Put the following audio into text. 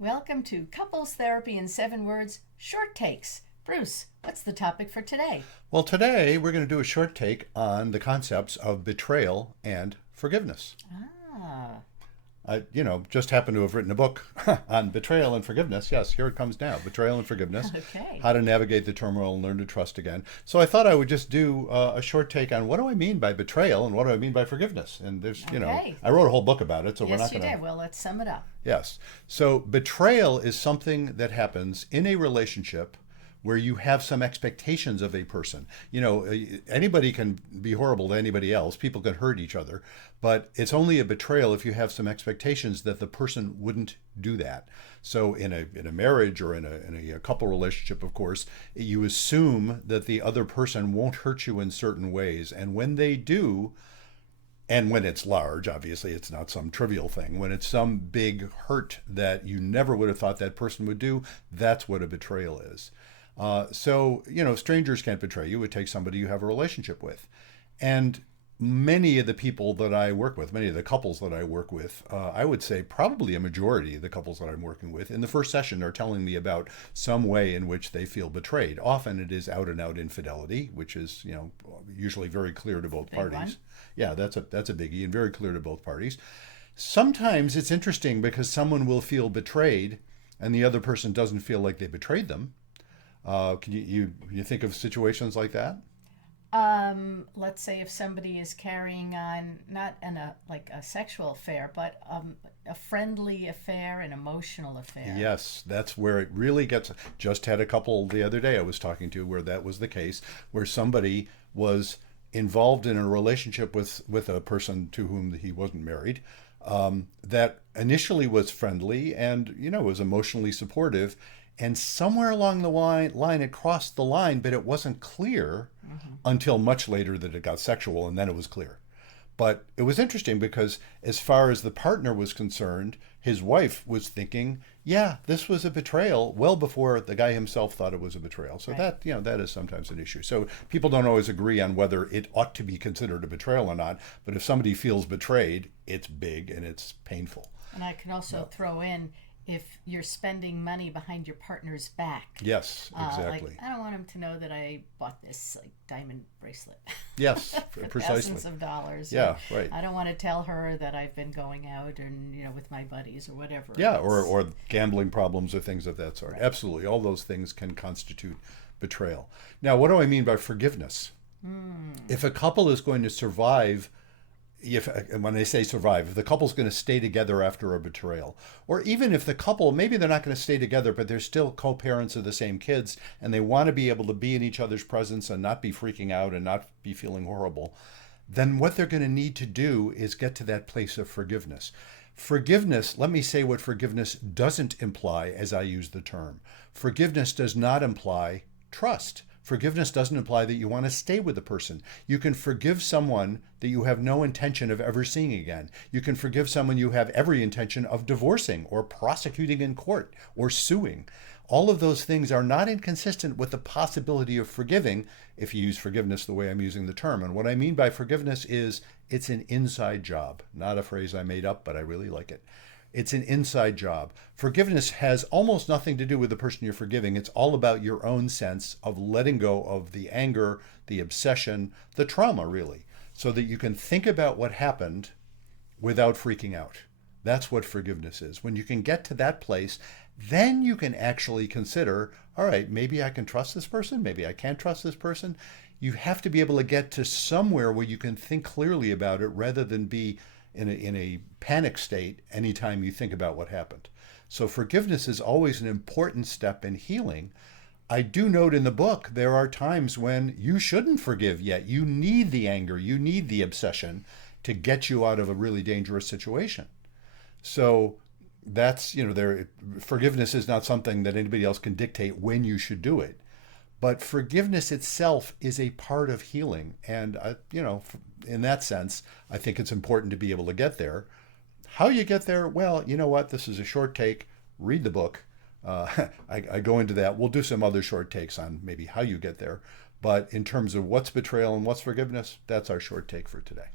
Welcome to Couples Therapy in 7 Words, Short Takes. Bruce, what's the topic for today? Well, today we're going to do a short take on the concepts of betrayal and forgiveness. Ah, I just happen to have written a book on betrayal and forgiveness. Yes, here it comes now. Betrayal and forgiveness. okay. How to navigate the turmoil and learn to trust again. So I thought I would just do a short take on what do I mean by betrayal and what do I mean by forgiveness. And Okay. I wrote a whole book about it, so we're Yes, not you going to. did. Well, let's sum it up. Yes. So betrayal is something that happens in a relationship where you have some expectations of a person. Anybody can be horrible to anybody else. People can hurt each other, but it's only a betrayal if you have some expectations that the person wouldn't do that. So in a marriage or in a couple relationship, of course, you assume that the other person won't hurt you in certain ways, and when they do, and when it's large, obviously, it's not some trivial thing. When it's some big hurt that you never would have thought that person would do, that's what a betrayal is. Strangers can't betray you. It takes somebody you have a relationship with. And many of the people that I work with, many of the couples that I work with, I would say probably a majority of the couples that I'm working with in the first session are telling me about some way in which they feel betrayed. Often it is out and out infidelity, which is, usually very clear to both Big one. parties. Yeah, that's a biggie and very clear to both parties. Sometimes it's interesting because someone will feel betrayed and the other person doesn't feel like they betrayed them. Can you think of situations like that? Let's say if somebody is carrying on not like a sexual affair, but a friendly affair, an emotional affair. Yes, that's where it really gets. Just had a couple the other day I was talking to where that was the case, where somebody was involved in a relationship with a person to whom he wasn't married, that initially was friendly and was emotionally supportive. And somewhere along the line, it crossed the line, but it wasn't clear until much later that it got sexual, and then it was clear. But it was interesting because as far as the partner was concerned, his wife was thinking, yeah, this was a betrayal well before the guy himself thought it was a betrayal. So Right. that is sometimes an issue. So people don't always agree on whether it ought to be considered a betrayal or not. But if somebody feels betrayed, it's big and it's painful. And I can also throw in if you're spending money behind your partner's back. Yes, exactly. Like, I don't want him to know that I bought this diamond bracelet. Yes, For precisely. thousands of dollars. Yeah, Or right. I don't want to tell her that I've been going out and with my buddies or whatever. Yeah, it is. or gambling problems or things of that sort. Right. Absolutely. All those things can constitute betrayal. Now, what do I mean by forgiveness? If a couple is going to survive, when they say survive, if the couple's going to stay together after a betrayal, or even if the couple, maybe they're not going to stay together, but they're still co-parents of the same kids and they want to be able to be in each other's presence and not be freaking out and not be feeling horrible, then what they're going to need to do is get to that place of forgiveness. Forgiveness, let me say what forgiveness doesn't imply as I use the term. Forgiveness does not imply trust. Forgiveness doesn't imply that you want to stay with the person. You can forgive someone that you have no intention of ever seeing again. You can forgive someone you have every intention of divorcing or prosecuting in court or suing. All of those things are not inconsistent with the possibility of forgiving if you use forgiveness the way I'm using the term. And what I mean by forgiveness is it's an inside job, not a phrase I made up, but I really like it. It's an inside job. Forgiveness has almost nothing to do with the person you're forgiving. It's all about your own sense of letting go of the anger, the obsession, the trauma, really, so that you can think about what happened without freaking out. That's what forgiveness is. When you can get to that place, then you can actually consider, all right, maybe I can trust this person, maybe I can't trust this person. You have to be able to get to somewhere where you can think clearly about it rather than be in a panic state anytime you think about what happened. So forgiveness is always an important step in healing. I do note in the book there are times when you shouldn't forgive yet. You need the anger, you need the obsession to get you out of a really dangerous situation. So that's, forgiveness is not something that anybody else can dictate when you should do it. But forgiveness itself is a part of healing. And, in that sense, I think it's important to be able to get there. How you get there? Well, you know what? This is a short take. Read the book. I go into that. We'll do some other short takes on maybe how you get there. But in terms of what's betrayal and what's forgiveness, that's our short take for today.